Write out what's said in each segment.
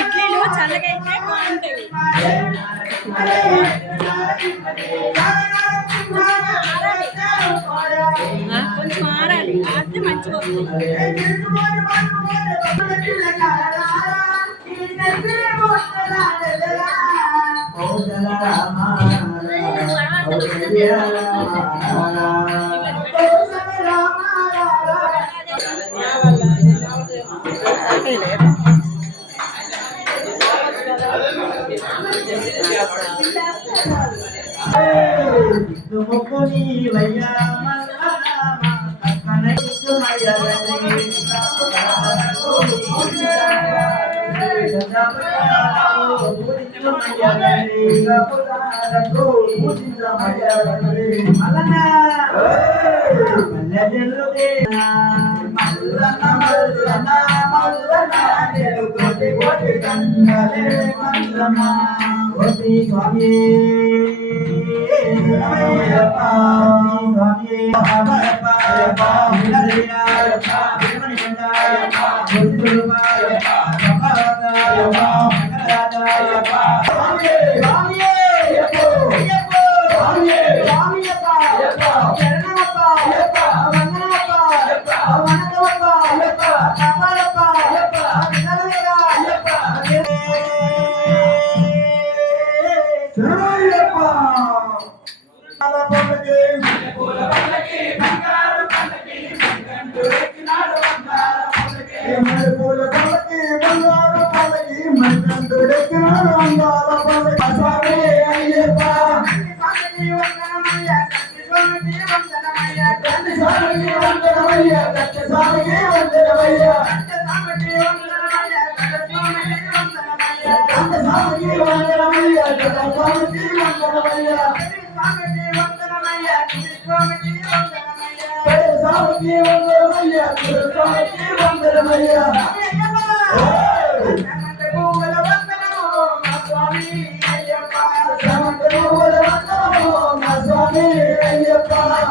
ఇడ్లీలు చల్లగా అయితే బాగుంటాయి. కొంచెం ఆరాలి, ఆడితే మంచిగా వస్తుంది. Hallelujah. స్వామికి వందనమయ్యా స్వామికి వందనమయ్యా స్వామికి వందనమయ్యా స్వామి అయ్యప్ప స్వామి అయ్యప్ప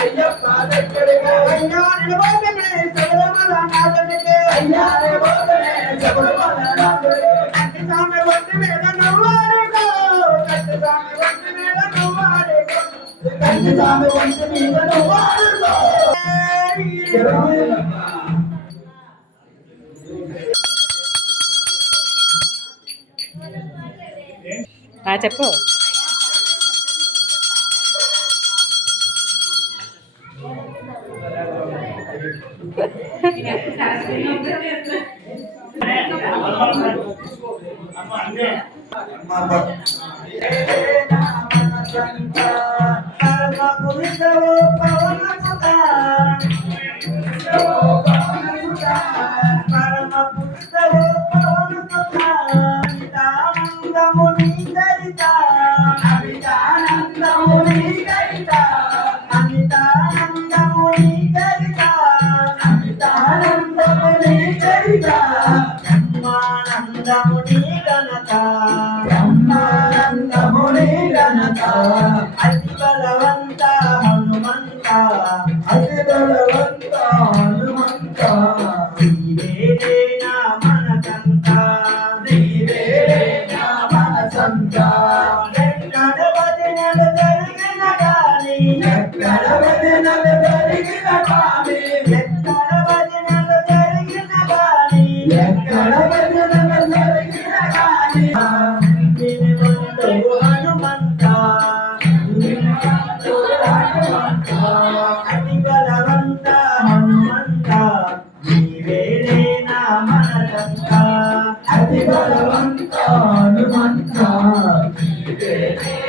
అయ్యప్ప దగ్గరికి అయ్యా నిలబోతనే శబరిమల నాథునికి అయ్యా నిలబోతనే శబరిమల నాథునికి కట్టి స్వామి ఒంటి మీద నువ్వాడుకో కట్టి స్వామి ఒంటి మీద నువ్వాడుకో కంటి స్వామి వంటి మీద నువ్వాడుకో చెప్పు. బ్రహ్మానందముని ఘనత బ్రహ్మానందముని ఘనత అతి బలవంత హనుమంత అతి బలవంత హనుమంత నీవే నా మనసంతా నీవే నా మనసంతా ఎక్కడ భజనలు జరిగిన గాని ఎక్కడ భజనలు జరిగిన కానీ ఎక్కడ భజనలు జరిగిన గాని ఎక్కడ భజనలు జరిగిన కానీ వినుమందు హనుమంత హనుమంత అతి బలవంత హనుమంత నీవే నా మనసంతా అతి బలవంత హనుమంత నీవే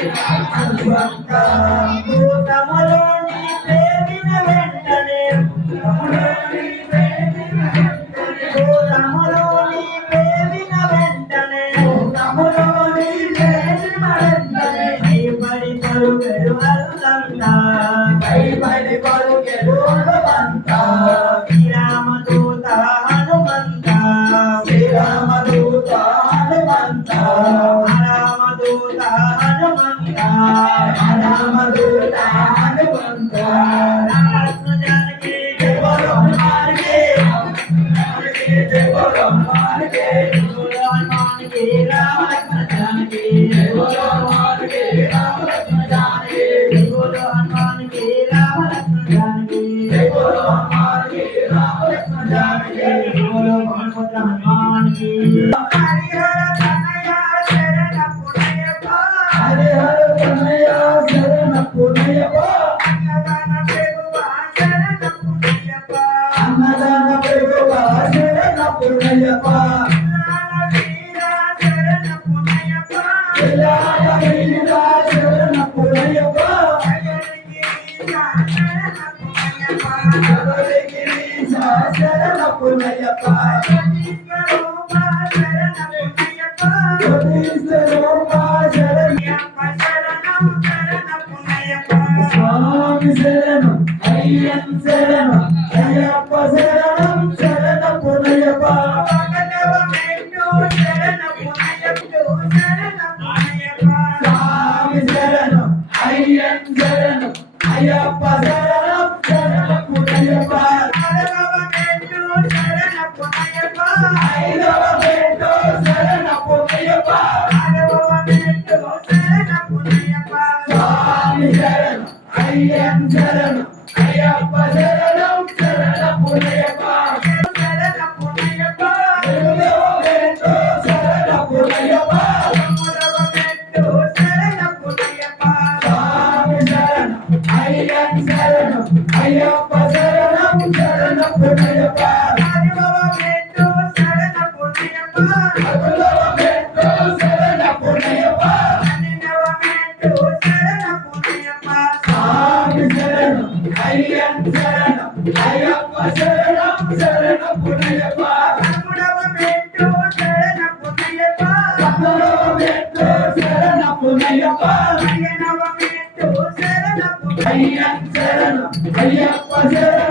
నా హనుమంత భూతములో నీ ప్రేమిన వెంటనే భూతములో నీ ప్రేమిన వెంటనే తమలోని ప్రేమ వెంటనే భయపడి పలుకెడు అల్లంతా భయపడి పలుకెడు హనుమంత శ్రీరామదూత హనుమంత శ్రీరామదూత హనుమంత రామదూత హనుమంత రామదూత హనుమంత రామకృష్ణ జానకి జయ దేవలో హనుమానికి దేవలో హనుమానికి హనుమానికి రామలక్ష్మణ జానకి దేవలో హనుమానికి రామలక్ష్మణ జానకి దేవలో హనుమానికి రామలక్ష్మణ జానకి దేవలో హనుమానికి రామలక్ష్మణ జానకి దేవలో గణపతి హనుమానికి హరిహర తనయ శరణ పుణ్యప హరిహర తనయ శరణ పుణ్యప అన్నదాన ప్రభువా శరణ పుణ్యప అన్నదాన ప్రభువ శరణ పుణ్యప వీరా శరణ పుణ్యప విలాయ వీరా శరణ పుణ్యప జగద్గిరీశ శరణ పుణ్యప జ్యోతిస్వరూప శరణ స్వామి శరణం అయ్యం శరణం అయ్యప్ప శరణం శరణ పుణ్యప స్వామి శరణం అయ్యం శరణం అయ్యప్ప శరణం శరణ పుణ్యప ఐదవ పెట్టు శరణ పుణ్యప స్వామి శరణం అయ్యం శరణం అయ్యప్ప శరణం శరణ పుణ్యప ఐదవ పెట్టు శరణ పుణ్యప స్వామి శరణం అయ్యం శరణం అయ్యప్ప శరణం శరణ పుణ్యప ఐదవ పెట్టు శరణ పుణ్యప స్వామి శరణం అయ్యం శరణం అయ్యప్ప శరణం శరణ పుణ్యప పదమూడవ పెట్టు శరణ పుణ్యప అయ్యం శరణం అయ్యప్ప శరణం